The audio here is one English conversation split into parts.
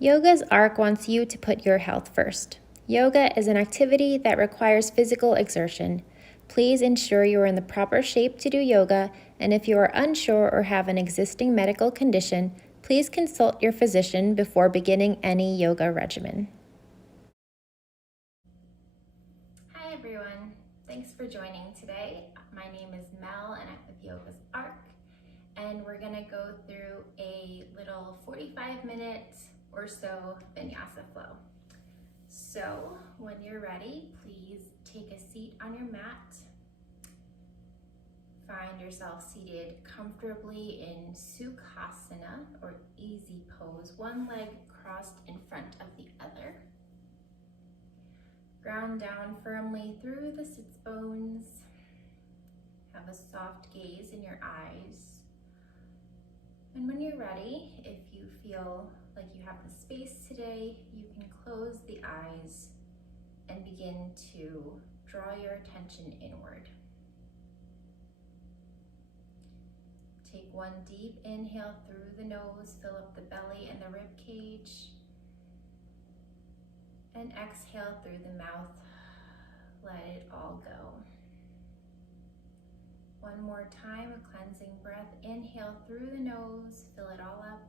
Yoga's arc wants you to put your health first. Yoga is an activity that requires physical exertion. Please ensure you are in the proper shape to do yoga, and if you are unsure or have an existing medical condition, please consult your physician before beginning any yoga regimen. Hi everyone, thanks for joining today. My name is Mel and I'm with Yoga's Arc, and we're gonna go through a little 45-minute or so Vinyasa flow. So when you're ready, please take a seat on your mat. Find yourself seated comfortably in Sukhasana or easy pose, one leg crossed in front of the other. Ground down firmly through the sits bones. Have a soft gaze in your eyes. And when you're ready, if you feel like you have the space today, you can close the eyes and begin to draw your attention inward. Take one deep inhale through the nose, fill up the belly and the rib cage. And exhale through the mouth, let it all go. One more time, a cleansing breath. Inhale through the nose, fill it all up.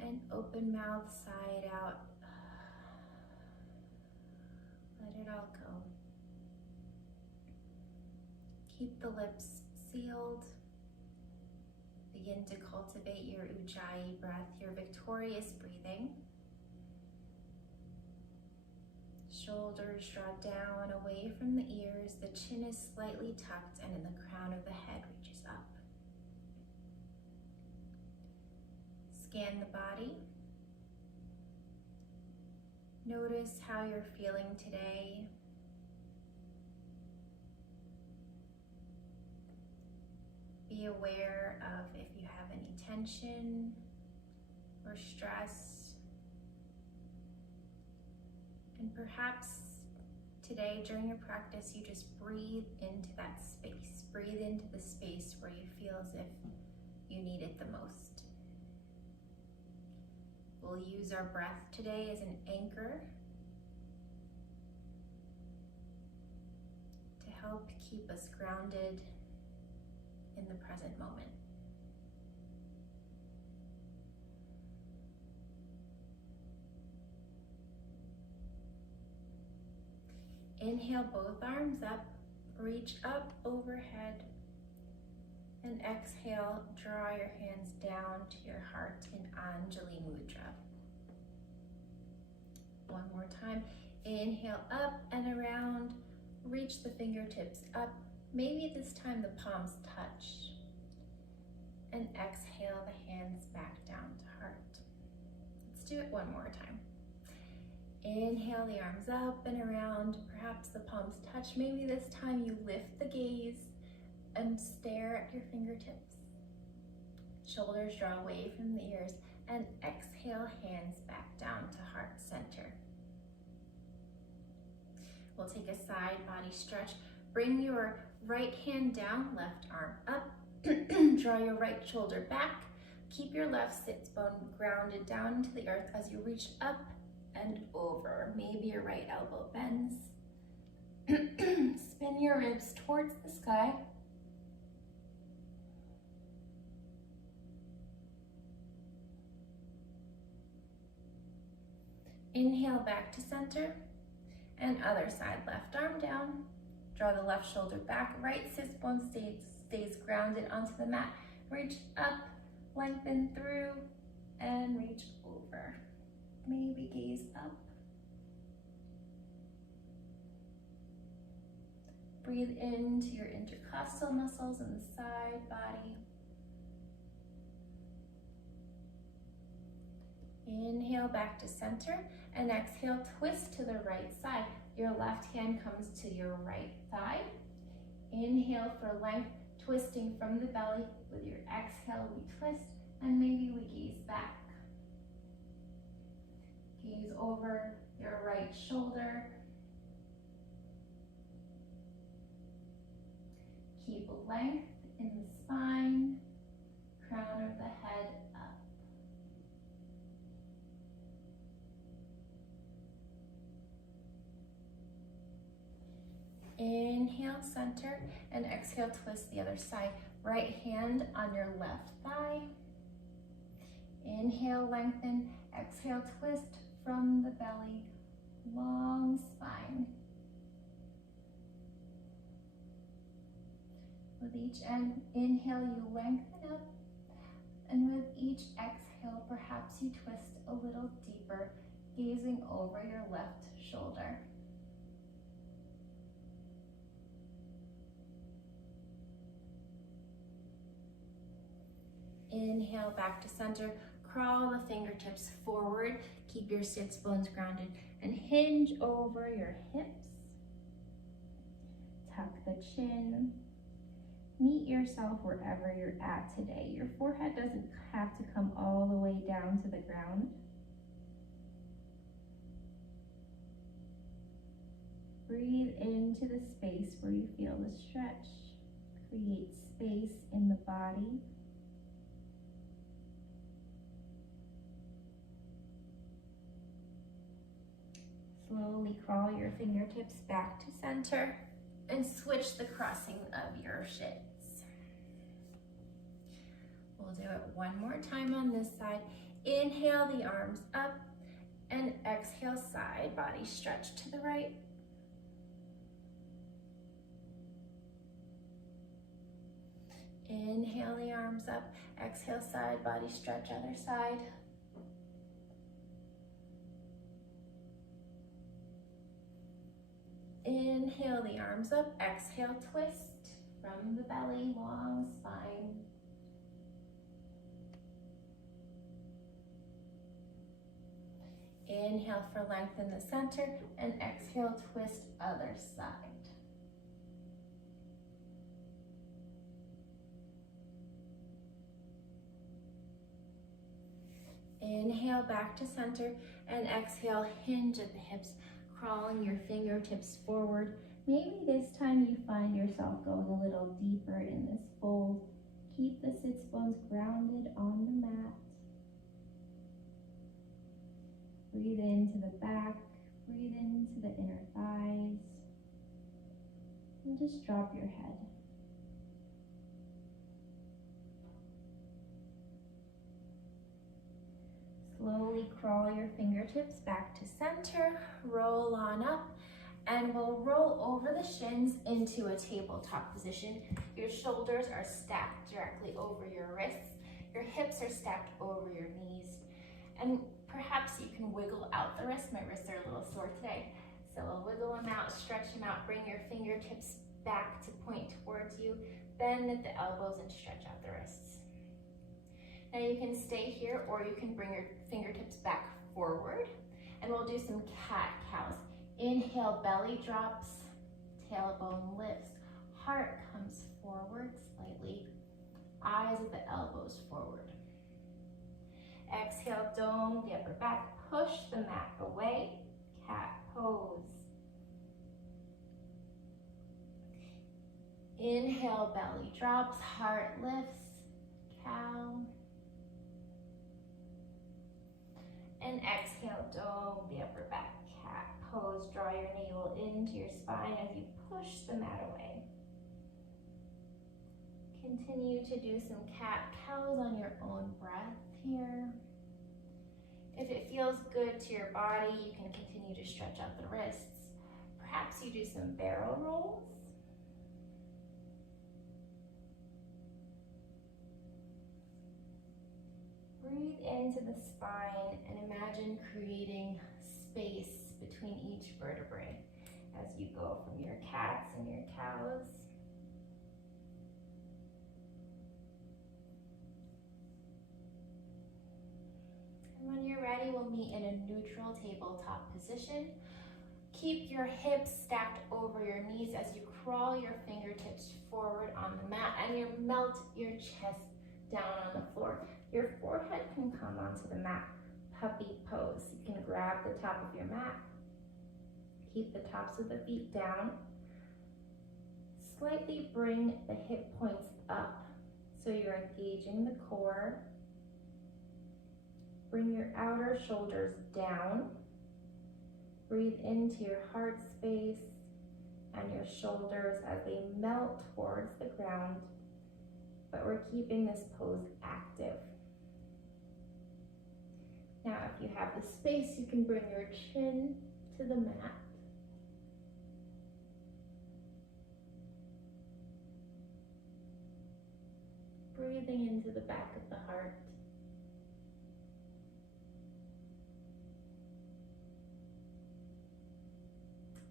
And open mouth, side out. Let it all go. Keep the lips sealed. Begin to cultivate your Ujjayi breath, your victorious breathing. Shoulders draw down away from the ears. The chin is slightly tucked and then the crown of the head reaches up. Scan the body. Notice how you're feeling today. Be aware of if you have any tension or stress. And perhaps today during your practice, you just breathe into that space. Breathe into the space where you feel as if you need it the most. We'll use our breath today as an anchor to help keep us grounded in the present moment. Inhale both arms up, reach up overhead, and exhale, draw your hands down to your heart in Anjali Mudra. One more time, inhale up and around, reach the fingertips up, maybe this time the palms touch, and exhale the hands back down to heart. Let's do it one more time. Inhale the arms up and around, perhaps the palms touch, maybe this time you lift the gaze and stare at your fingertips. Shoulders draw away from the ears, and exhale, hands back down to heart center. We'll take a side body stretch. Bring your right hand down, left arm up. Draw your right shoulder back. Keep your left sits bone grounded down into the earth as you reach up and over. Maybe your right elbow bends. Spin your ribs towards the sky. Inhale back to center, and other side, left arm down. Draw the left shoulder back, right sits bone stays grounded onto the mat. Reach up, lengthen through, and reach over. Maybe gaze up. Breathe into your intercostal muscles in the side body. Inhale back to center, and exhale, twist to the right side. Your left hand comes to your right thigh. Inhale for length, twisting from the belly. With your exhale, we twist, and maybe we gaze back. Gaze over your right shoulder. Keep length in the spine, crown of the head up. Inhale, center, and exhale, twist the other side. Right hand on your left thigh. Inhale, lengthen. Exhale, twist from the belly. Long spine. With each inhale, you lengthen up. And with each exhale, perhaps you twist a little deeper, gazing over your left shoulder. Inhale, back to center. Crawl the fingertips forward. Keep your sits bones grounded and hinge over your hips. Tuck the chin. Meet yourself wherever you're at today. Your forehead doesn't have to come all the way down to the ground. Breathe into the space where you feel the stretch. Create space in the body. Slowly crawl your fingertips back to center and switch the crossing of your shins. We'll do it one more time on this side. Inhale the arms up and exhale side body stretch to the right. Inhale the arms up, exhale side body stretch other side. Inhale the arms up, exhale twist from the belly, long spine. Inhale for length in the center and exhale twist other side. Inhale back to center and exhale, hinge at the hips, crawling your fingertips forward. Maybe this time you find yourself going a little deeper in this fold. Keep the sits bones grounded on the mat. Breathe into the back, breathe into the inner thighs, and just drop your head. Slowly crawl your fingertips back to center, roll on up, and we'll roll over the shins into a tabletop position. Your shoulders are stacked directly over your wrists. Your hips are stacked over your knees. And perhaps you can wiggle out the wrists. My wrists are a little sore today. So we'll wiggle them out, stretch them out, bring your fingertips back to point towards you, bend at the elbows and stretch out the wrists. Now you can stay here or you can bring your fingertips back forward and we'll do some cat-cows. Inhale, belly drops, tailbone lifts, heart comes forward slightly, eyes at the elbows forward. Exhale, dome the upper back, push the mat away, cat pose. Inhale, belly drops, heart lifts, cow. And exhale, dome the upper back, cat pose. Draw your navel into your spine as you push the mat away. Continue to do some cat-cows on your own breath here. If it feels good to your body, you can continue to stretch out the wrists. Perhaps you do some barrel rolls. Breathe into the spine and imagine creating space between each vertebrae as you go from your cats and your cows. And when you're ready, we'll meet in a neutral tabletop position. Keep your hips stacked over your knees as you crawl your fingertips forward on the mat and you melt your chest down on the floor. Your forehead can come onto the mat, puppy pose. You can grab the top of your mat, keep the tops of the feet down, slightly bring the hip points up so you're engaging the core. Bring your outer shoulders down, breathe into your heart space, and your shoulders as they melt towards the ground, but we're keeping this pose active. Now, if you have the space, you can bring your chin to the mat. Breathing into the back of the heart.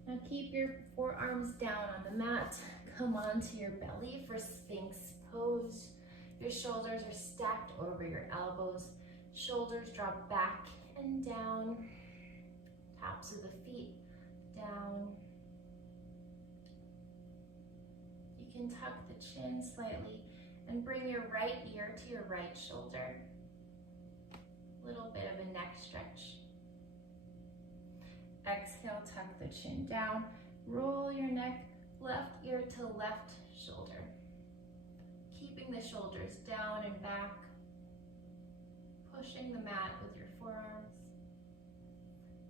Now keep your forearms down on the mat. Come onto your belly for Sphinx pose. Your shoulders are stacked over your elbows. Shoulders drop back and down. Tops of the feet down. You can tuck the chin slightly and bring your right ear to your right shoulder. A little bit of a neck stretch. Exhale, tuck the chin down. Roll your neck, left ear to left shoulder. Keeping the shoulders down and back. Pushing the mat with your forearms.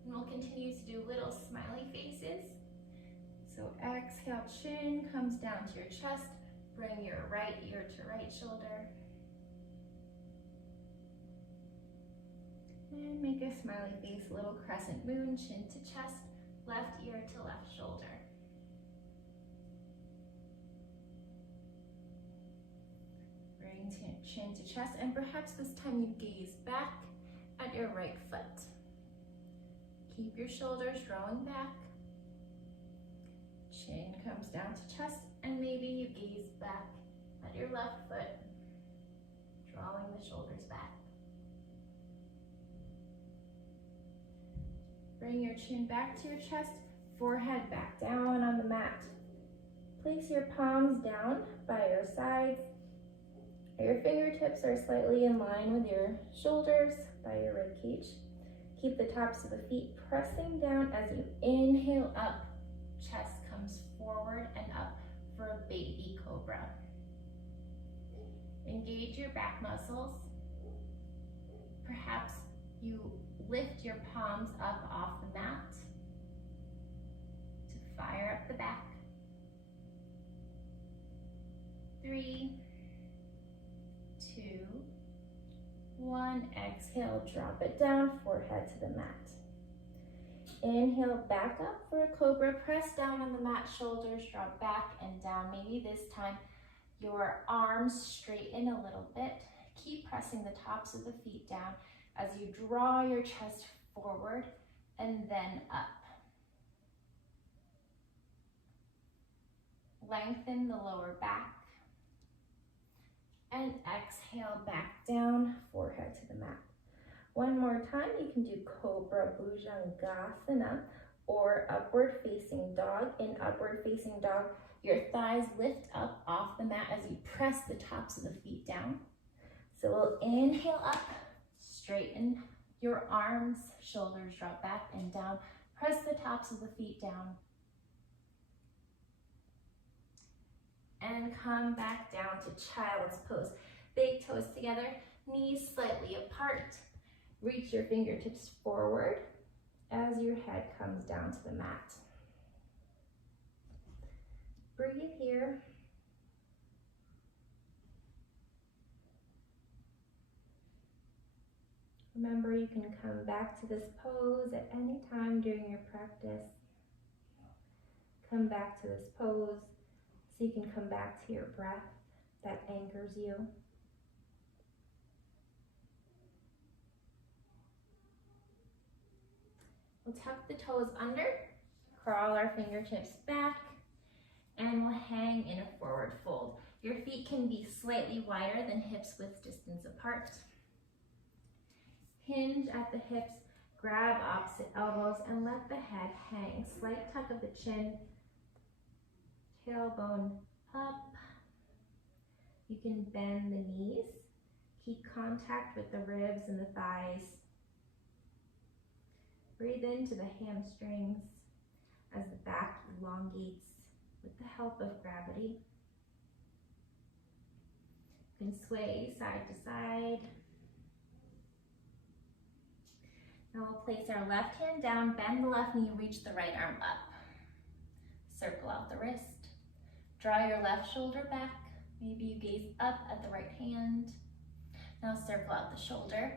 And we'll continue to do little smiley faces. So exhale, chin comes down to your chest. Bring your right ear to right shoulder. And make a smiley face, little crescent moon, chin to chest, left ear to left shoulder. Bring chin to chest, and perhaps this time you gaze back at your right foot. Keep your shoulders drawing back. Chin comes down to chest, and maybe you gaze back at your left foot, drawing the shoulders back. Bring your chin back to your chest, forehead back down on the mat. Place your palms down by your sides. Your fingertips are slightly in line with your shoulders by your rib cage. Keep the tops of the feet pressing down as you inhale up. Chest comes forward and up for a baby cobra. Engage your back muscles. Perhaps you lift your palms up off the mat to fire up the back. 3, 2, 1. Exhale, drop it down, forehead to the mat. Inhale, back up for a cobra. Press down on the mat, shoulders drop back and down. Maybe this time your arms straighten a little bit. Keep pressing the tops of the feet down as you draw your chest forward and then up. Lengthen the lower back. And exhale, back down, forehead to the mat. One more time, you can do Cobra Bhujangasana or upward facing dog. In upward facing dog, your thighs lift up off the mat as you press the tops of the feet down. So we'll inhale up, straighten your arms, shoulders drop back and down. Press the tops of the feet down. And come back down to child's pose. Big toes together, knees slightly apart. Reach your fingertips forward as your head comes down to the mat. Breathe here. Remember, you can come back to this pose at any time during your practice. Come back to this pose so you can come back to your breath that anchors you. We'll tuck the toes under, crawl our fingertips back, and we'll hang in a forward fold. Your feet can be slightly wider than hips width distance apart. Hinge at the hips, grab opposite elbows, and let the head hang. Slight tuck of the chin, tailbone up. You can bend the knees. Keep contact with the ribs and the thighs. Breathe into the hamstrings as the back elongates with the help of gravity. You can sway side to side. Now we'll place our left hand down, bend the left knee, reach the right arm up. Circle out the wrist. Draw your left shoulder back. Maybe you gaze up at the right hand. Now circle out the shoulder.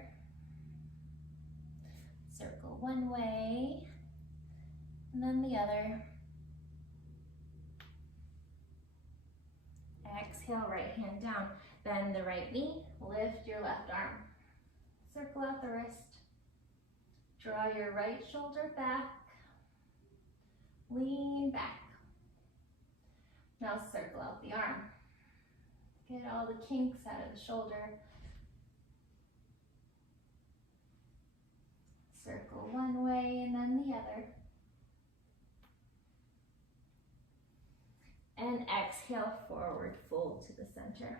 Circle one way, and then the other. Exhale, right hand down. Bend the right knee, lift your left arm. Circle out the wrist. Draw your right shoulder back. Lean back. Now circle out the arm. Get all the kinks out of the shoulder. Circle one way and then the other. And exhale, forward fold to the center.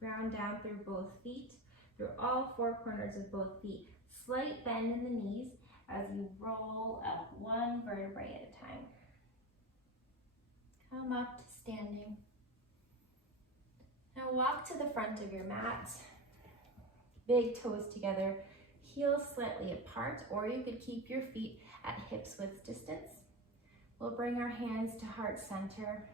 Ground down through both feet, through all four corners of both feet. Slight bend in the knees as you roll up one vertebrae at a time. Come up to standing. Now walk to the front of your mat. Big toes together, heels slightly apart, or you could keep your feet at hips width distance. We'll bring our hands to heart center.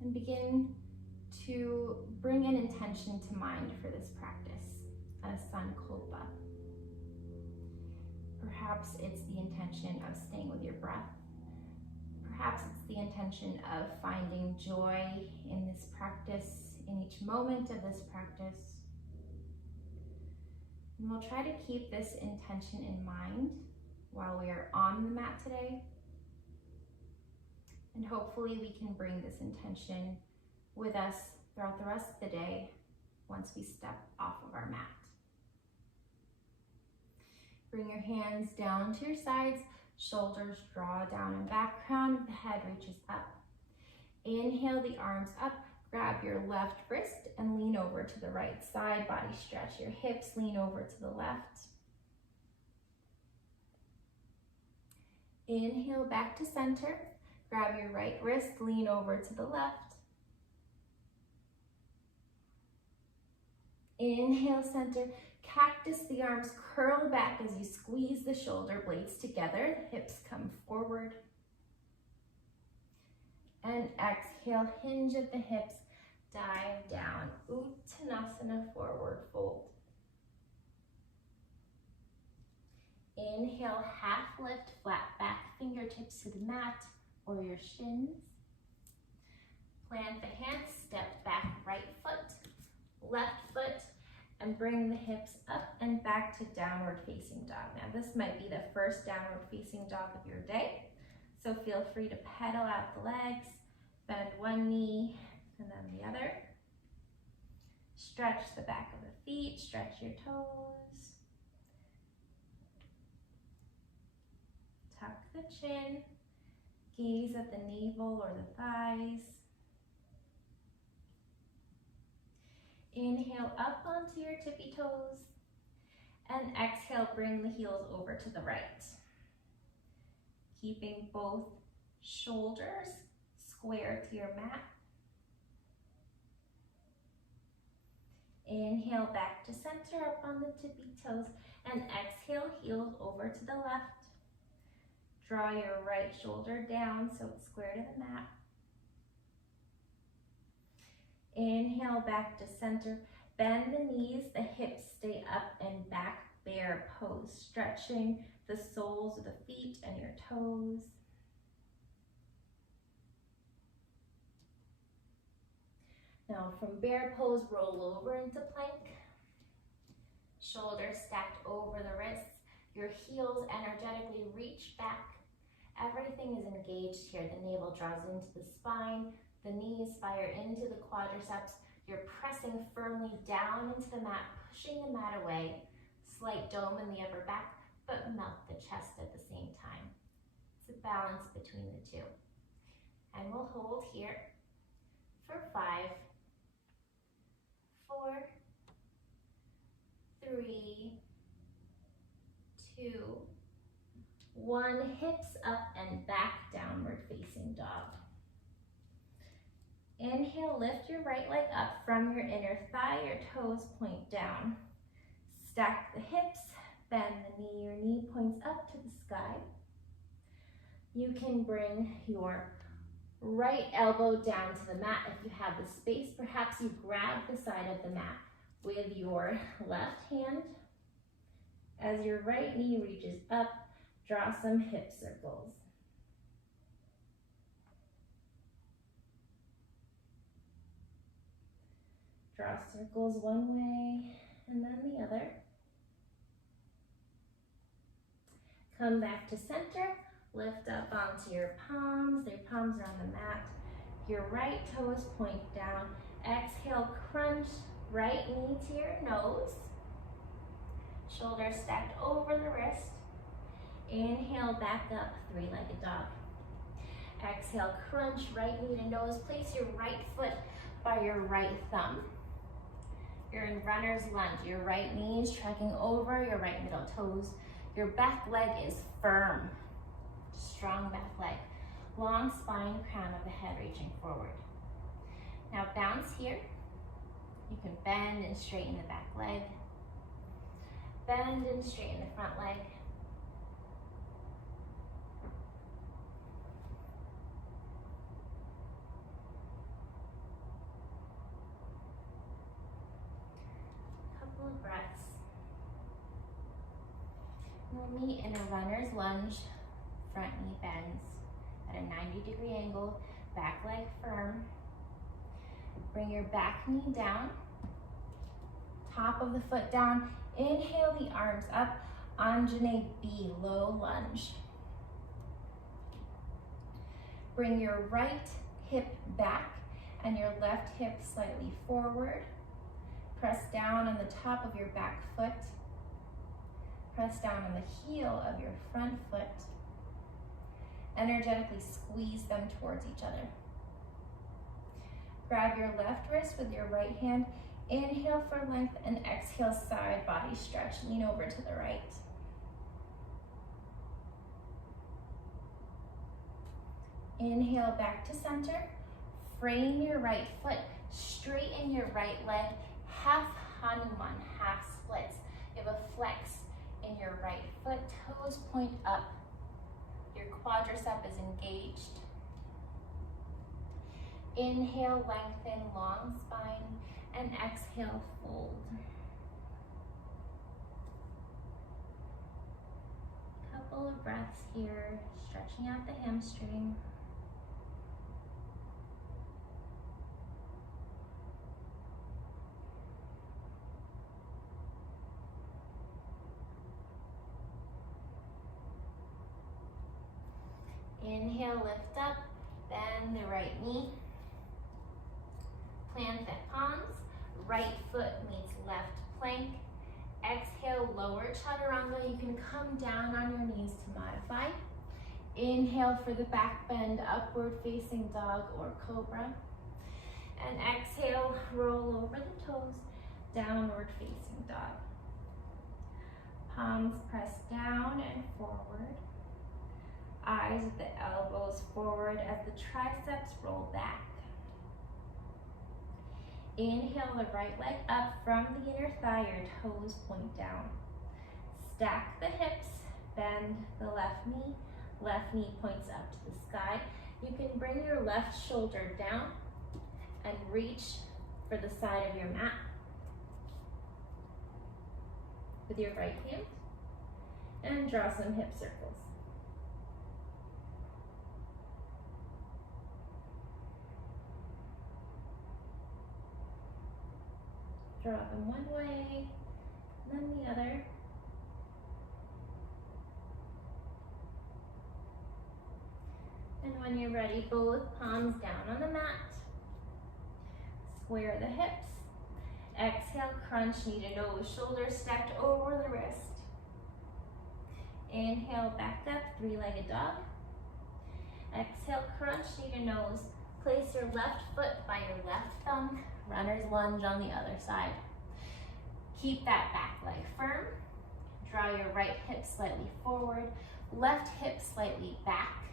And begin to bring an intention to mind for this practice, a sankalpa. Perhaps it's the intention of staying with your breath. Perhaps it's the intention of finding joy in this practice, in each moment of this practice. And we'll try to keep this intention in mind while we are on the mat today. And hopefully we can bring this intention with us throughout the rest of the day once we step off of our mat. Bring your hands down to your sides, shoulders draw down and back, crown of the head reaches up. Inhale the arms up, grab your left wrist and lean over to the right side, body stretch your hips, lean over to the left. Inhale back to center, grab your right wrist, lean over to the left. Inhale center, cactus the arms, curl back as you squeeze the shoulder blades together, hips come forward. And exhale, hinge at the hips, dive down, Uttanasana, forward fold. Inhale, half lift, flat back, fingertips to the mat or your shins. Plant the hands, step back, right foot, left foot, and bring the hips up and back to downward facing dog. Now this might be the first downward facing dog of your day, so feel free to pedal out the legs, bend one knee and then the other. Stretch the back of the feet, stretch your toes. Tuck the chin, gaze at the navel or the thighs. Inhale up onto your tippy toes, and exhale, bring the heels over to the right. Keeping both shoulders square to your mat. Inhale back to center, up on the tippy toes, and exhale, heels over to the left. Draw your right shoulder down so it's square to the mat. Inhale back to center, bend the knees, the hips stay up and back, bear pose, stretching the soles of the feet and your toes. Now from bear pose, roll over into plank. Shoulders stacked over the wrists, your heels energetically reach back. Everything is engaged here. The navel draws into the spine, the knees fire into the quadriceps. You're pressing firmly down into the mat, pushing the mat away. Slight dome in the upper back, but melt the chest at the same time. It's a balance between the two. And we'll hold here for 5, 4, 3, 2, 1. Hips up and back, downward facing dog. Inhale, lift your right leg up from your inner thigh, your toes point down. Stack the hips, bend the knee, your knee points up to the sky. You can bring your right elbow down to the mat if you have the space. Perhaps you grab the side of the mat with your left hand. As your right knee reaches up, draw some hip circles. Draw circles one way and then the other. Come back to center. Lift up onto your palms. Your palms are on the mat. Your right toes point down. Exhale, crunch right knee to your nose. Shoulders stacked over the wrist. Inhale, back up, three-legged dog. Exhale, crunch right knee to nose. Place your right foot by your right thumb. You're in runner's lunge. Your right knee is tracking over your right middle toes. Your back leg is firm. Strong back leg. Long spine, crown of the head reaching forward. Now bounce here. You can bend and straighten the back leg. Bend and straighten the front leg. Couple of breaths. We'll meet in a runner's lunge. Front knee bends at a 90-degree angle, back leg firm. Bring your back knee down, top of the foot down. Inhale the arms up, Anjane B, low lunge. Bring your right hip back and your left hip slightly forward. Press down on the top of your back foot. Press down on the heel of your front foot. Energetically squeeze them towards each other. Grab your left wrist with your right hand. Inhale for length and exhale, side body stretch. Lean over to the right. Inhale back to center. Frame your right foot. Straighten your right leg. Half Hanuman, half splits. You have a flex in your right foot. Toes point up. Your quadricep is engaged. Inhale, lengthen, long spine, and exhale, fold. Couple of breaths here, stretching out the hamstring. Inhale, lift up, bend the right knee. Plant the palms, right foot meets left plank. Exhale, lower chaturanga. You can come down on your knees to modify. Inhale for the back bend, upward facing dog or cobra. And exhale, roll over the toes, downward facing dog. Palms press down and forward. Eyes with the elbows forward as the triceps roll back. Inhale the right leg up from the inner thigh, your toes point down. Stack the hips, bend the left knee points up to the sky. You can bring your left shoulder down and reach for the side of your mat with your right hand and draw some hip circles. Draw them one way, then the other. And when you're ready, both palms down on the mat. Square the hips. Exhale, crunch, knee to nose, shoulders stacked over the wrist. Inhale, back up, three-legged dog. Exhale, crunch, knee to nose. Place your left foot by your left thumb. Runner's lunge on the other side. Keep that back leg firm. Draw your right hip slightly forward, left hip slightly back.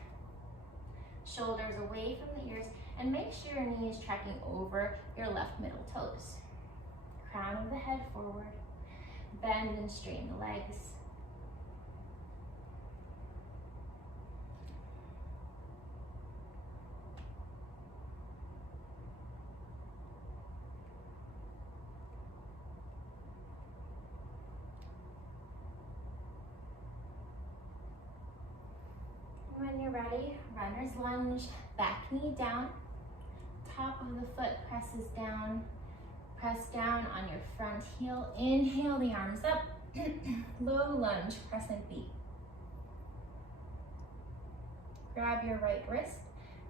Shoulders away from the ears, and make sure your knee is tracking over your left middle toes. Crown of the head forward. Bend and straighten the legs. When you're ready, runner's lunge, back knee down, top of the foot presses down, press down on your front heel, inhale the arms up, low lunge, crescent V. Grab your right wrist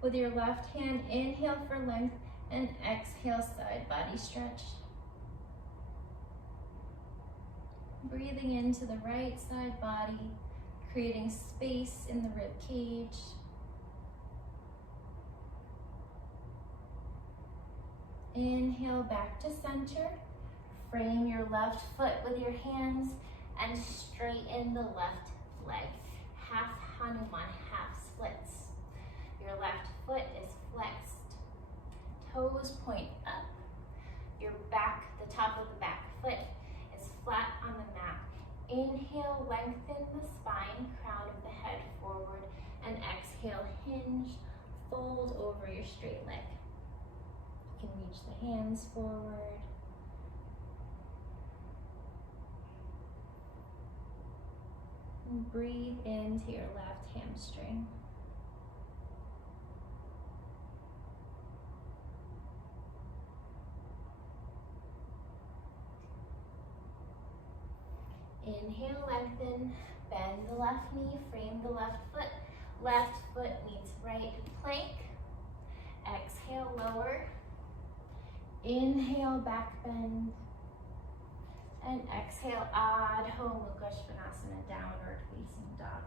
with your left hand, inhale for length, and exhale side body stretch. Breathing into the right side body, creating space in the rib cage. Inhale back to center. Frame your left foot with your hands and straighten the left leg. Half Hanuman, half splits. Your left foot is flexed. Toes point up. Your back, the top of the back foot is flat on the mat. Inhale, lengthen the spine, crown of the head forward, and exhale, hinge, fold over your straight leg. You can reach the hands forward. And breathe into your left hamstring. Inhale, lengthen, bend the left knee, frame the left foot meets right plank. Exhale, lower. Inhale, back bend. And exhale, Adho Mukha Svanasana, downward facing dog.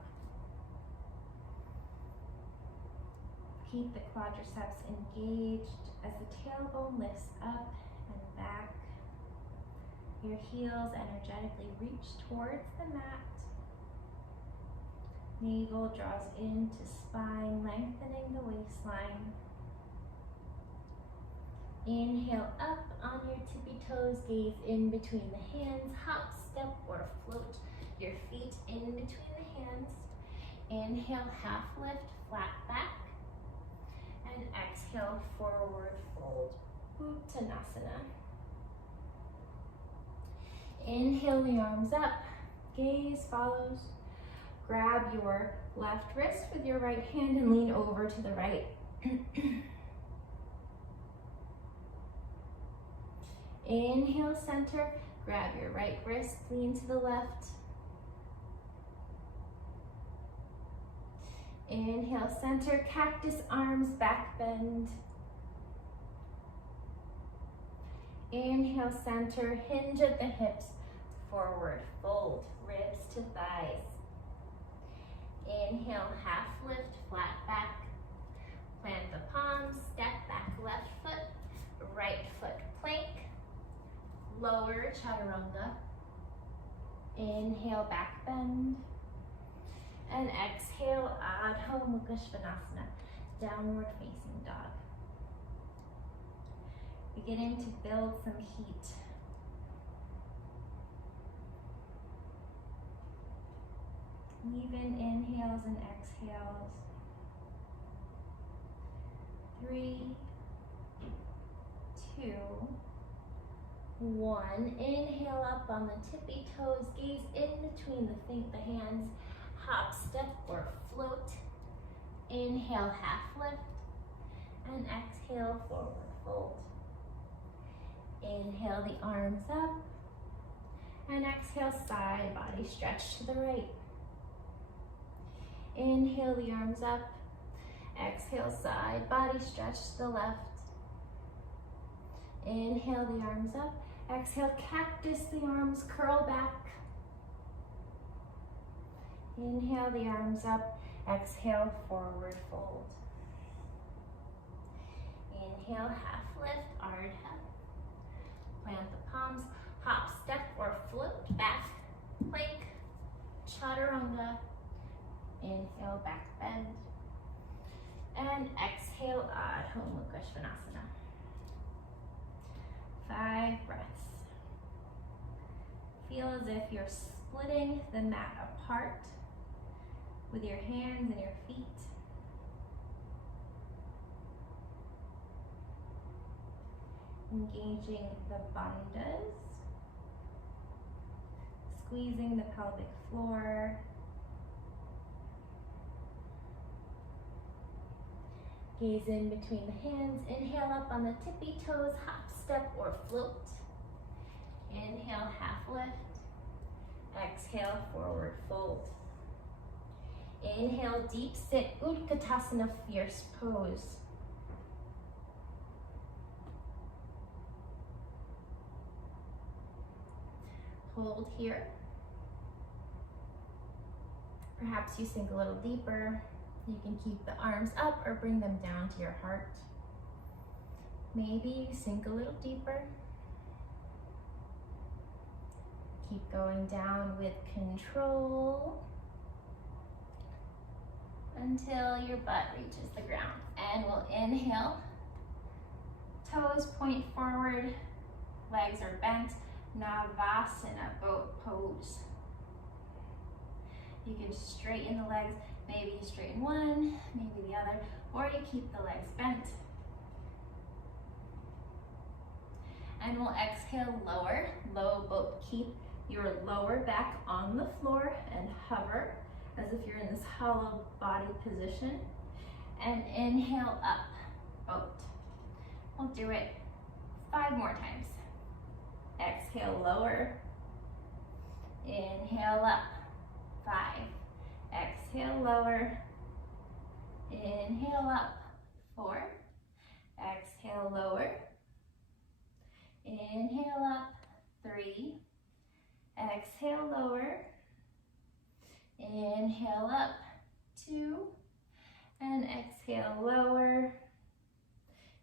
Keep the quadriceps engaged as the tailbone lifts up and back. Your heels energetically reach towards the mat. Navel draws into spine, lengthening the waistline. Inhale up on your tippy toes, gaze in between the hands, hop, step, or float your feet in between the hands. Inhale, half lift, flat back. And exhale, forward fold, Uttanasana. Inhale the arms up, gaze follows. Grab your left wrist with your right hand and lean over to the right. Inhale, center, grab your right wrist, lean to the left. Inhale, center, cactus arms, back bend. Inhale, center, hinge at the hips, forward fold, ribs to thighs. Inhale, half lift, flat back. Plant the palms, step back, left foot, right foot plank. Lower chaturanga. Inhale, back bend. And exhale, Adho Mukha Svanasana, downward facing dog. Beginning to build some heat. Even inhales and exhales. 3, 2, 1. Inhale up on the tippy toes, gaze in between the hands, hop, step, or float. Inhale, half lift, and exhale, forward fold. Inhale the arms up, and exhale, side body stretch to the right. Inhale the arms up, exhale, side body stretch to the left. Inhale the arms up, exhale, cactus the arms, curl back. Inhale the arms up, exhale, forward fold. Inhale, half lift, ardha. Plant the palms, hop, step, or float back, plank, chaturanga. Inhale, back bend. And exhale, Adho Mukha Svanasana. 5 breaths. feel as if you're splitting the mat apart with your hands and your feet. Engaging the bandhas, squeezing the pelvic floor. Gaze in between the hands. Inhale up on the tippy toes, hop, step, or float. Inhale, half lift. Exhale, forward fold. Inhale, deep sit, Utkatasana, fierce pose. Hold here. Perhaps you sink a little deeper. You can keep the arms up or bring them down to your heart. Maybe you sink a little deeper. Keep going down with control until your butt reaches the ground. And we'll inhale. Toes point forward, legs are bent. Navasana, boat pose. You can straighten the legs. Maybe you straighten one, maybe the other, or you keep the legs bent. And we'll exhale, lower, low boat. Keep your lower back on the floor and hover as if you're in this hollow body position. And inhale up, boat. We'll do it 5 more times. Exhale, lower. Inhale up, 5. Exhale, lower. Inhale up, 4. Exhale, lower. Inhale up, 3. Exhale, lower. Inhale up, 2. And exhale, lower.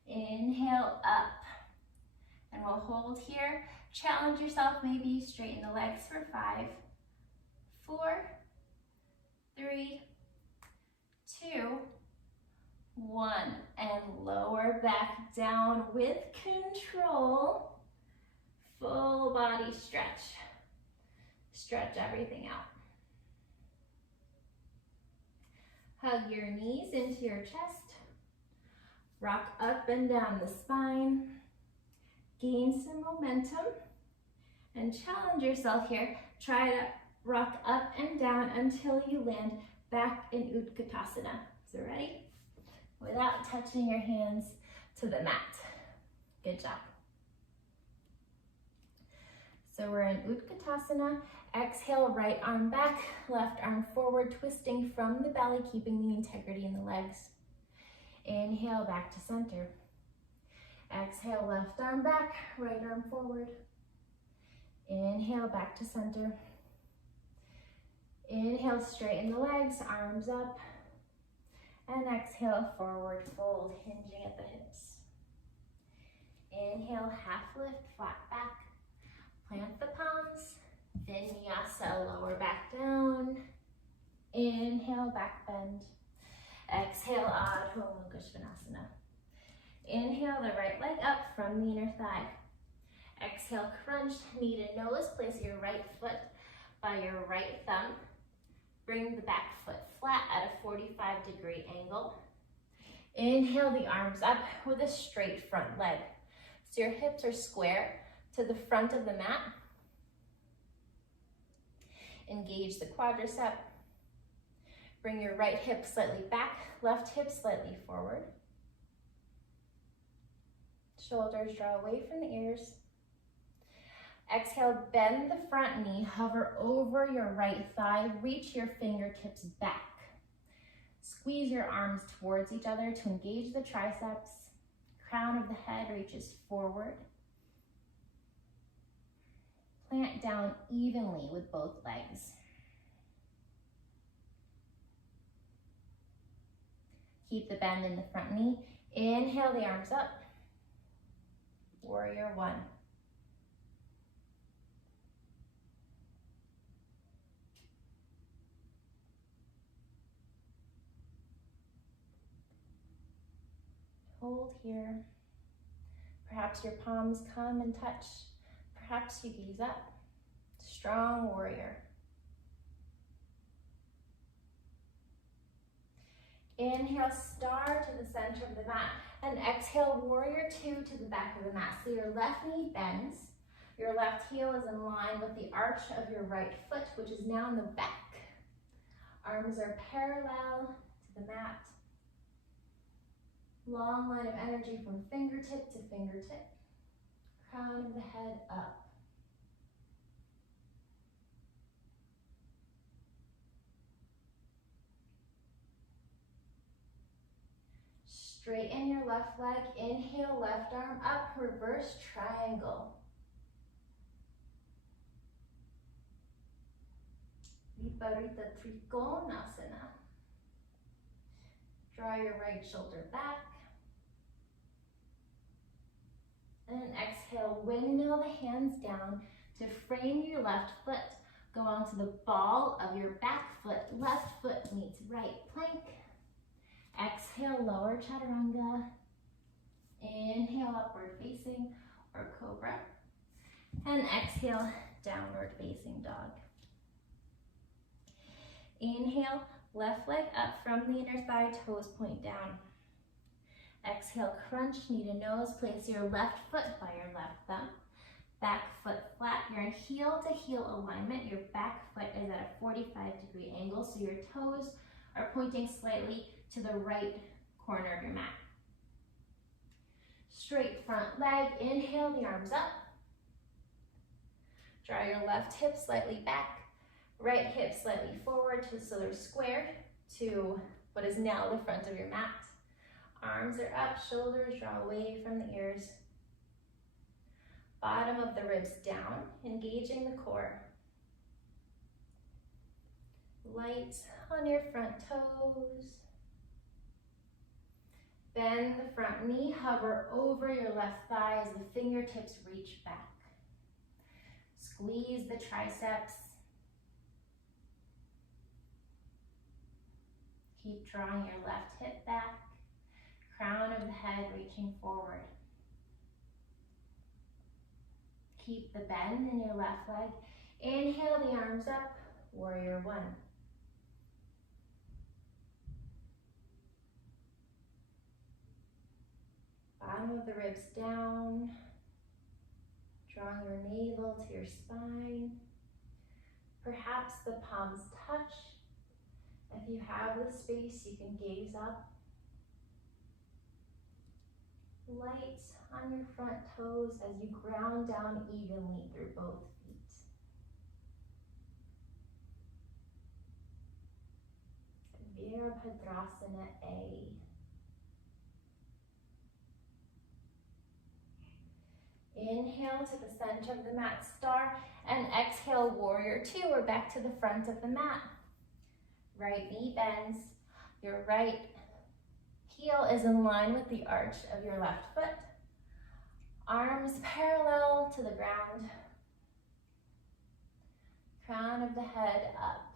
Inhale up. And we'll hold here. Challenge yourself. Maybe you straighten the legs for 5, 4, 3, 2, 1. And lower back down with control. Full body stretch. Stretch everything out. Hug your knees into your chest. Rock up and down the spine. Gain some momentum and challenge yourself here. Try to rock up and down until you land back in Utkatasana. So ready? Without touching your hands to the mat. Good job. So we're in Utkatasana. Exhale, right arm back, left arm forward, twisting from the belly, keeping the integrity in the legs. Inhale, back to center. Exhale, left arm back, right arm forward. Inhale, back to center. Inhale, straighten the legs, arms up. And exhale, forward fold, hinging at the hips. Inhale, half lift, flat back. Plant the palms. Vinyasa, lower back down. Inhale, back bend. Exhale, Adho Mukha Svanasana. Inhale the right leg up from the inner thigh. Exhale, crunch, knee to nose. Place your right foot by your right thumb. Bring the back foot flat at a 45-degree angle. Inhale the arms up with a straight front leg. So your hips are square to the front of the mat. Engage the quadricep. Bring your right hip slightly back, left hip slightly forward. Shoulders draw away from the ears. Exhale, bend the front knee, hover over your right thigh, reach your fingertips back. Squeeze your arms towards each other to engage the triceps. Crown of the head reaches forward. Plant down evenly with both legs. Keep the bend in the front knee. Inhale the arms up. Warrior one. Hold here. Perhaps your palms come and touch. Perhaps you gaze up. Strong warrior. Inhale, star to the center of the mat, and exhale, warrior two to the back of the mat. So your left knee bends, your left heel is in line with the arch of your right foot, which is now in the back. Arms are parallel to the mat. Long line of energy from fingertip to fingertip. Crown of the head up. Straighten your left leg, inhale, left arm up, reverse triangle. Viparita Trikonasana. Draw your right shoulder back. And exhale, windmill the hands down to frame your left foot. Go onto the ball of your back foot. Left foot meets right plank. Exhale, lower chaturanga. Inhale, upward facing or cobra. And exhale, downward facing dog. Inhale, left leg up from the inner thigh, toes point down. Exhale, crunch, knee to nose. Place your left foot by your left thumb. Back foot flat. You're in heel to heel alignment. Your back foot is at a 45-degree angle, so your toes are pointing slightly to the right corner of your mat. Straight front leg. Inhale, the arms up. Draw your left hip slightly back. Right hip slightly forward so they're squared to what is now the front of your mat. Arms are up, shoulders draw away from the ears. Bottom of the ribs down, engaging the core. Light on your front toes. Bend the front knee, hover over your left thigh as the fingertips reach back. Squeeze the triceps. Keep drawing your left hip back. Crown of the head reaching forward. Keep the bend in your left leg. Inhale, the arms up, warrior one. Bottom of the ribs down. Drawing your navel to your spine. Perhaps the palms touch. If you have the space, you can gaze up. Light on your front toes as you ground down evenly through both feet. Virabhadrasana A. Inhale to the center of the mat, star, and exhale, warrior two. We're back to the front of the mat. Right knee bends, your right heel is in line with the arch of your left foot. Arms parallel to the ground. Crown of the head up.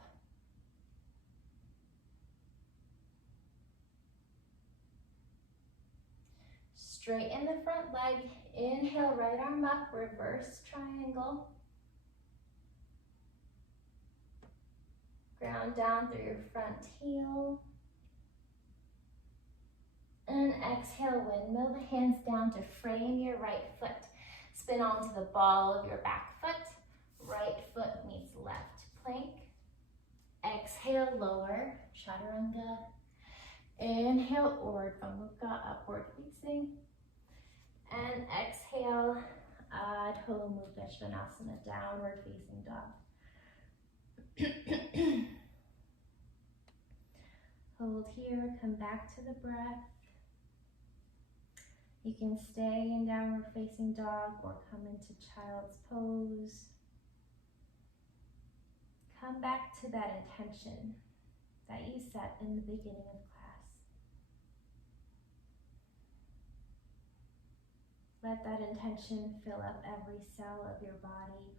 Straighten the front leg. Inhale, right arm up, reverse triangle. Ground down through your front heel. And exhale, windmill the hands down to frame your right foot. Spin onto the ball of your back foot. Right foot meets left plank. Exhale, lower, chaturanga. Inhale, Urdhva Mukha, upward facing. And exhale, Adho Mukha Svanasana, downward facing dog. Hold here, come back to the breath. You can stay in downward facing dog or come into child's pose. Come back to that intention that you set in the beginning of class. Let that intention fill up every cell of your body.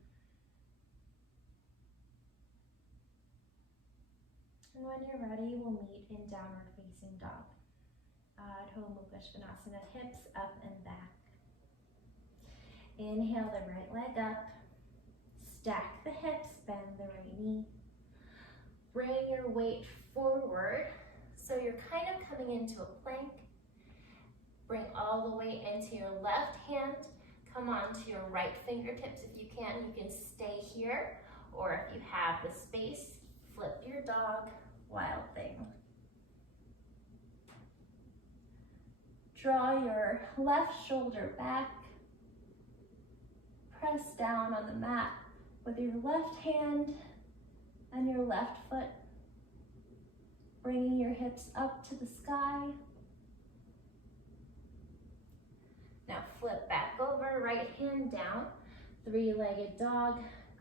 And when you're ready, we'll meet in downward facing dog. Adho Mukha Svanasana, hips up and back. Inhale the right leg up. Stack the hips, bend the right knee. Bring your weight forward. So you're kind of coming into a plank. Bring all the weight into your left hand. Come on to your right fingertips if you can. You can stay here, or if you have the space, flip your dog, wild thing. Draw your left shoulder back. Press down on the mat with your left hand and your left foot. Bringing your hips up to the sky. Now flip back over, right hand down, three-legged dog,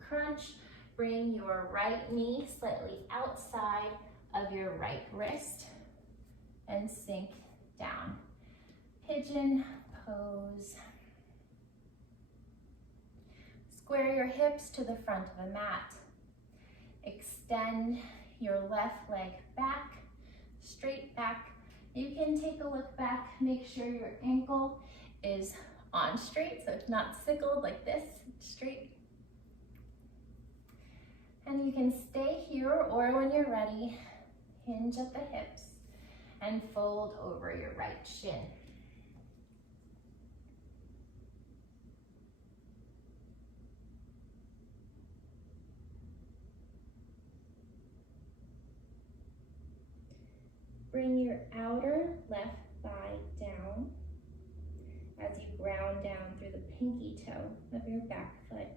crunch. Bring your right knee slightly outside of your right wrist and sink down. Pigeon pose. Square your hips to the front of the mat. Extend your left leg back, straight back. You can take a look back, make sure your ankle is on straight, so it's not sickled like this, straight. And you can stay here, or when you're ready, hinge at the hips and fold over your right shin. Bring your outer left thigh down as you ground down through the pinky toe of your back foot.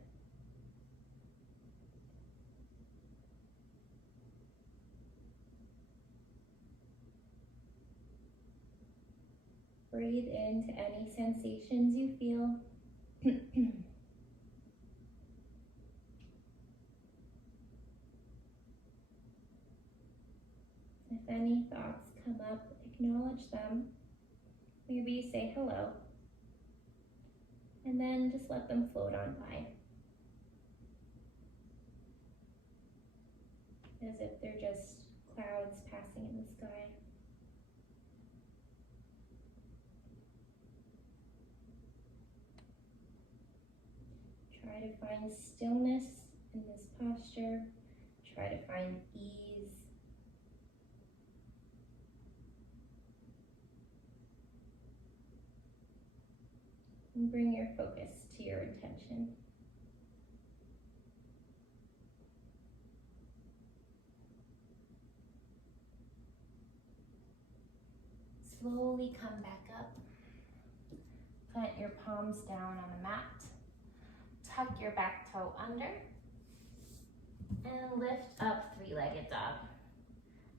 Breathe into any sensations you feel. If any thoughts come up, acknowledge them. Maybe say hello. And then just let them float on by. As if they're just clouds passing in the sky. Try to find stillness in this posture. Try to find ease. And bring your focus to your intention. Slowly come back up. Plant your palms down on the mat. Tuck your back toe under. And lift up three-legged dog.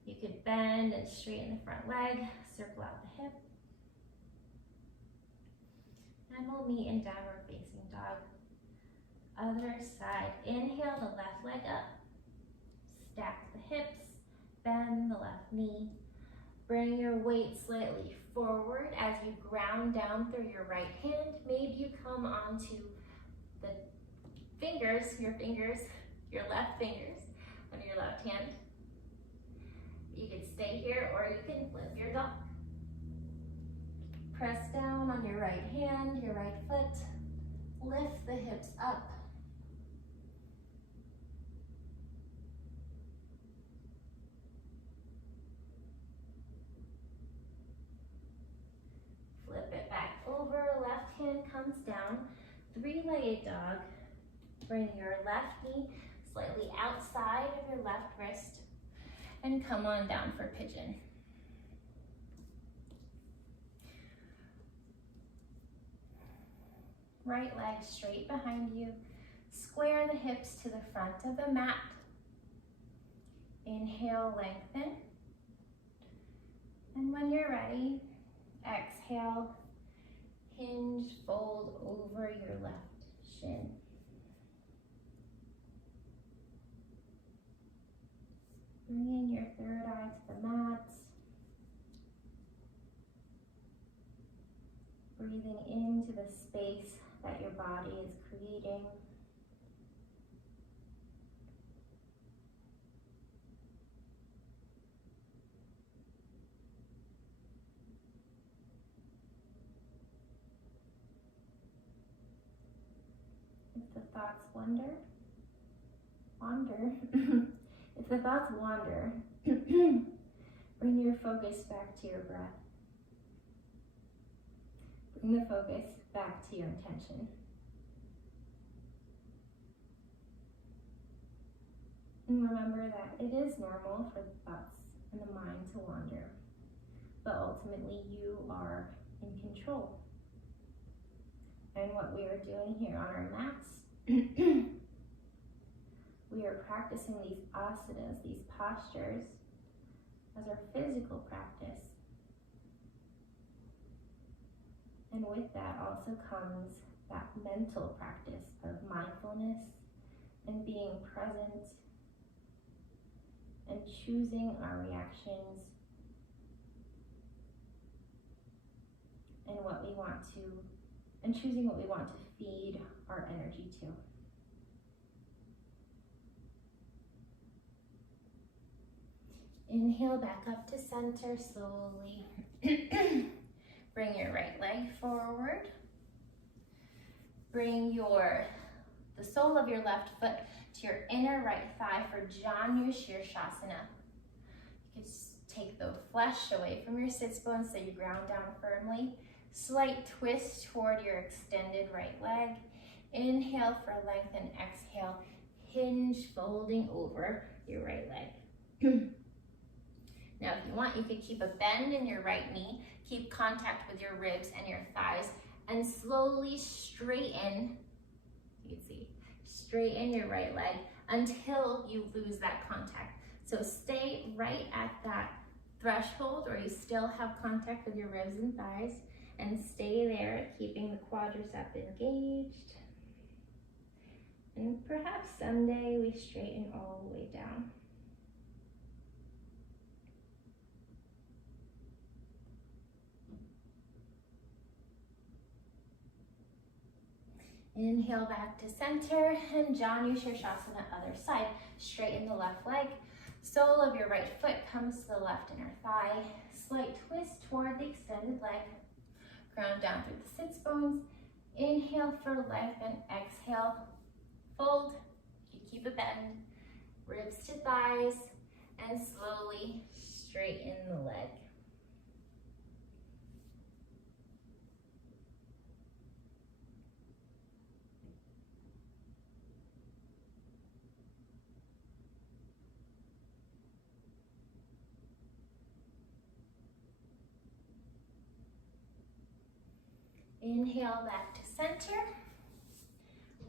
You could bend and straighten the front leg, circle out the hip. And we'll meet in downward facing dog. Other side, inhale the left leg up. Stack the hips, bend the left knee. Bring your weight slightly forward as you ground down through your right hand. Maybe you come onto the fingers, your left fingers on your left hand. You can stay here, or you can flip your dog. Press down on your right hand, your right foot. Lift the hips up. Flip it back over, left hand comes down. Three-legged dog. Bring your left knee slightly outside of your left wrist and come on down for pigeon. Right leg straight behind you. Square the hips to the front of the mat. Inhale, lengthen. And when you're ready, exhale, hinge, fold over your left shin. Bringing your third eye to the mat. Breathing into the space that your body is creating. If the thoughts wander, wander, if the thoughts wander, bring your focus back to your breath. Bring the focus back to your intention. And remember that it is normal for the thoughts and the mind to wander, but ultimately you are in control. And what we are doing here on our mats, we are practicing these asanas, these postures, as our physical practice. And with that also comes that mental practice of mindfulness and being present and choosing our reactions and choosing what we want to feed our energy to. Inhale back up to center slowly. Bring your right leg forward. Bring the sole of your left foot to your inner right thigh for Janushirshasana. You can take the flesh away from your sits bones so you ground down firmly. Slight twist toward your extended right leg. Inhale for length and exhale. Hinge, folding over your right leg. Now, if you want, you could keep a bend in your right knee, keep contact with your ribs and your thighs, and slowly straighten, you can see, straighten your right leg until you lose that contact. So stay right at that threshold where you still have contact with your ribs and thighs, and stay there, keeping the quadriceps engaged. And perhaps someday we straighten all the way down. Inhale back to center and Janushirshasana, other side. Straighten the left leg. Sole of your right foot comes to the left inner thigh. Slight twist toward the extended leg. Ground down through the sits bones. Inhale for length and exhale. Fold. You keep a bend. Ribs to thighs. And slowly straighten the leg. Inhale back to center.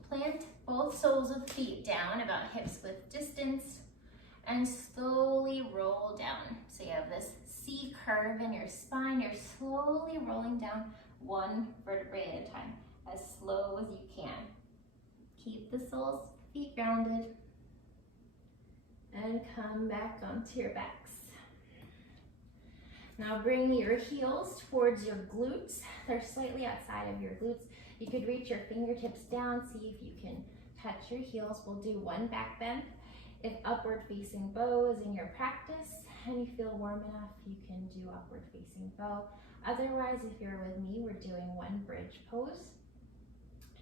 Plant both soles of the feet down about hips width distance and slowly roll down. So you have this C curve in your spine. You're slowly rolling down one vertebrae at a time, as slow as you can. Keep the soles of the feet grounded and come back onto your backs. Now bring your heels towards your glutes. They're slightly outside of your glutes. You could reach your fingertips down, see if you can touch your heels. We'll do one back bend. If upward facing bow is in your practice and you feel warm enough, you can do upward facing bow. Otherwise, if you're with me, we're doing one bridge pose.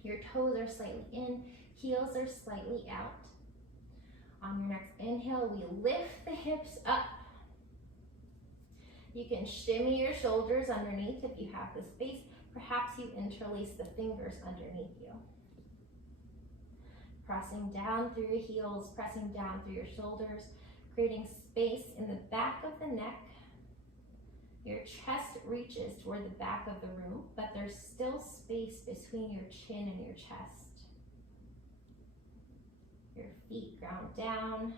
Your toes are slightly in, heels are slightly out. On your next inhale, we lift the hips up. You can shimmy your shoulders underneath if you have the space. Perhaps you interlace the fingers underneath you. Pressing down through your heels, pressing down through your shoulders, creating space in the back of the neck. Your chest reaches toward the back of the room, but there's still space between your chin and your chest. Your feet ground down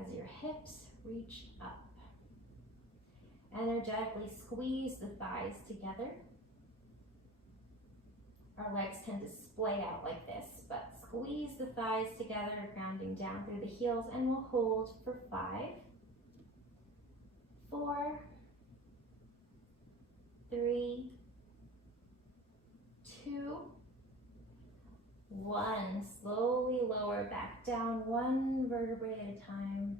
as your hips reach up. Energetically squeeze the thighs together. Our legs tend to splay out like this, but squeeze the thighs together, grounding down through the heels, and we'll hold for 5, 4, 3, 2, 1. Slowly lower back down, one vertebrae at a time.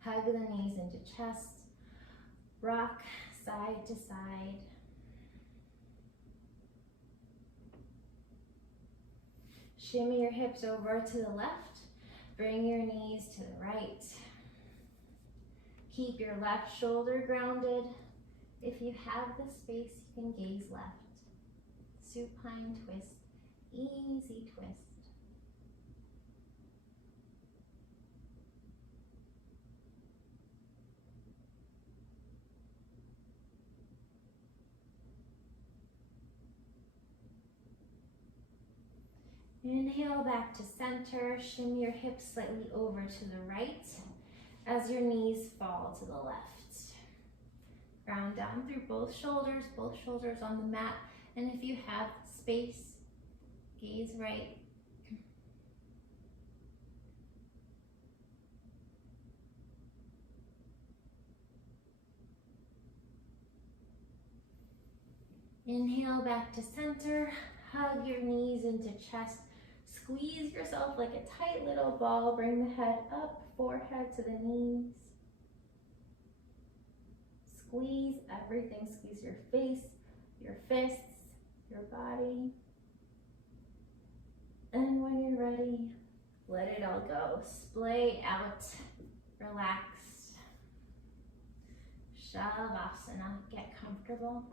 Hug the knees into chest, rock side to side. Shimmy your hips over to the left. Bring your knees to the right. Keep your left shoulder grounded. If you have the space, you can gaze left. Supine twist, easy twist. Inhale back to center. Shimmy your hips slightly over to the right as your knees fall to the left. Ground down through both shoulders on the mat. And if you have space, gaze right. Inhale back to center. Hug your knees into chest. Squeeze yourself like a tight little ball. Bring the head up, forehead to the knees. Squeeze everything. Squeeze your face, your fists, your body. And when you're ready, let it all go. Splay out, relax. Shavasana, get comfortable.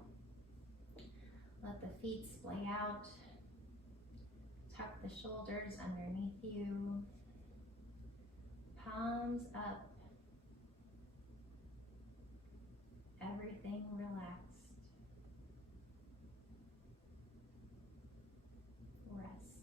Let the feet splay out. Tuck the shoulders underneath you. Palms up. Everything relaxed. Rest.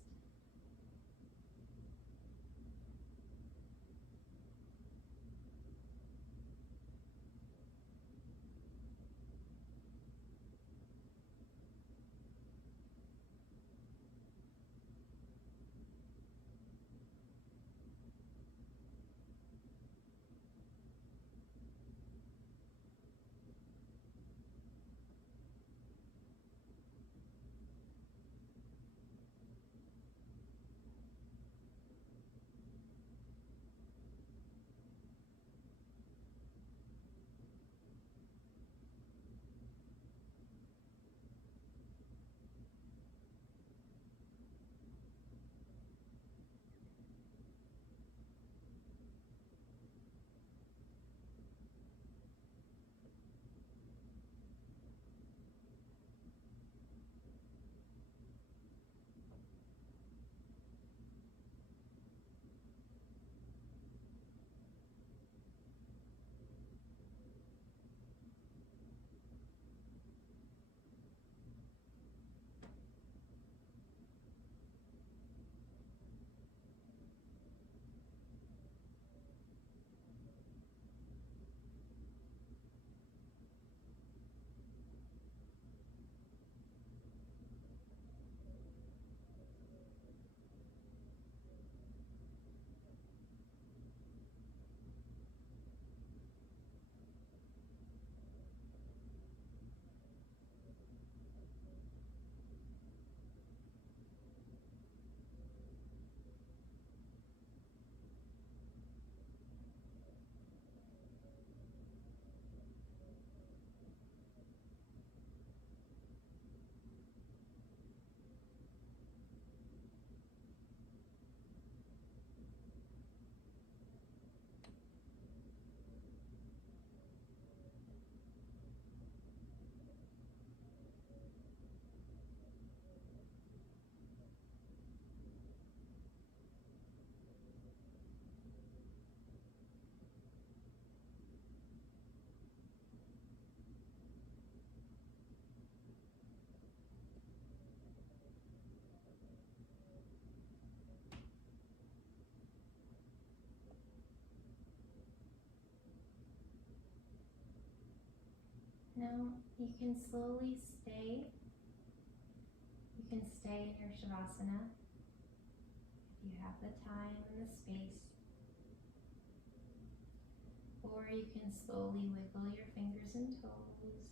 Now you can slowly stay. You can stay in your Shavasana if you have the time and the space. Or you can slowly wiggle your fingers and toes.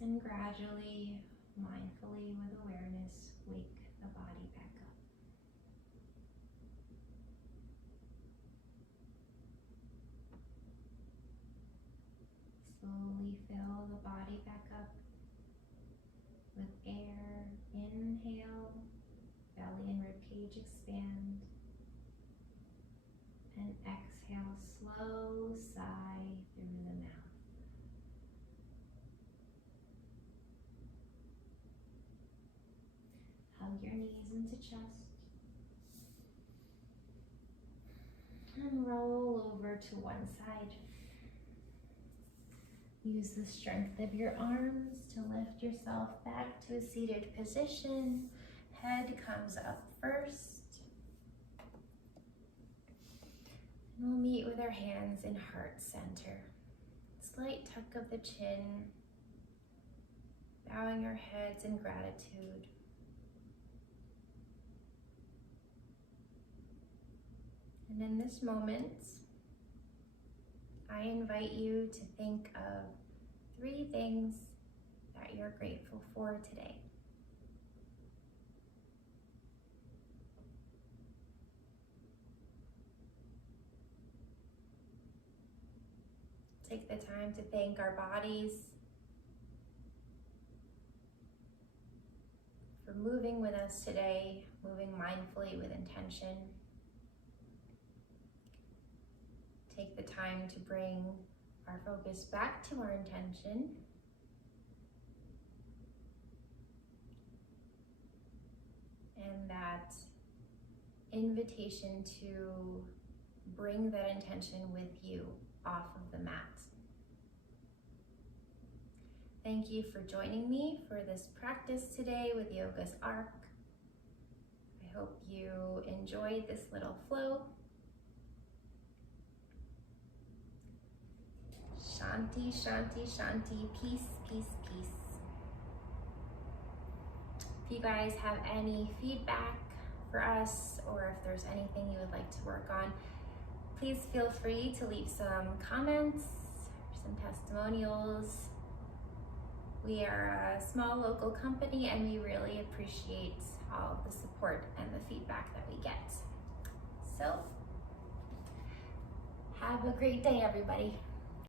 And gradually, mindfully, with awareness, wake the body back up. Slowly fill the body back up with air. Inhale, belly and ribcage expand. And exhale, slow sigh through the mouth. Hug your knees into chest. And roll over to one side. Use the strength of your arms to lift yourself back to a seated position. Head comes up first. And we'll meet with our hands in heart center. Slight tuck of the chin. Bowing our heads in gratitude. And in this moment, I invite you to think of 3 things that you're grateful for today. Take the time to thank our bodies for moving with us today, moving mindfully with intention. Take the time to bring our focus back to our intention. And that invitation to bring that intention with you off of the mat. Thank you for joining me for this practice today with Yoga's Arc. I hope you enjoyed this little flow. Shanti, Shanti, Shanti, peace, peace, peace. If you guys have any feedback for us, or if there's anything you would like to work on, please feel free to leave some comments, some testimonials. We are a small local company and we really appreciate all the support and the feedback that we get. So, have a great day, everybody.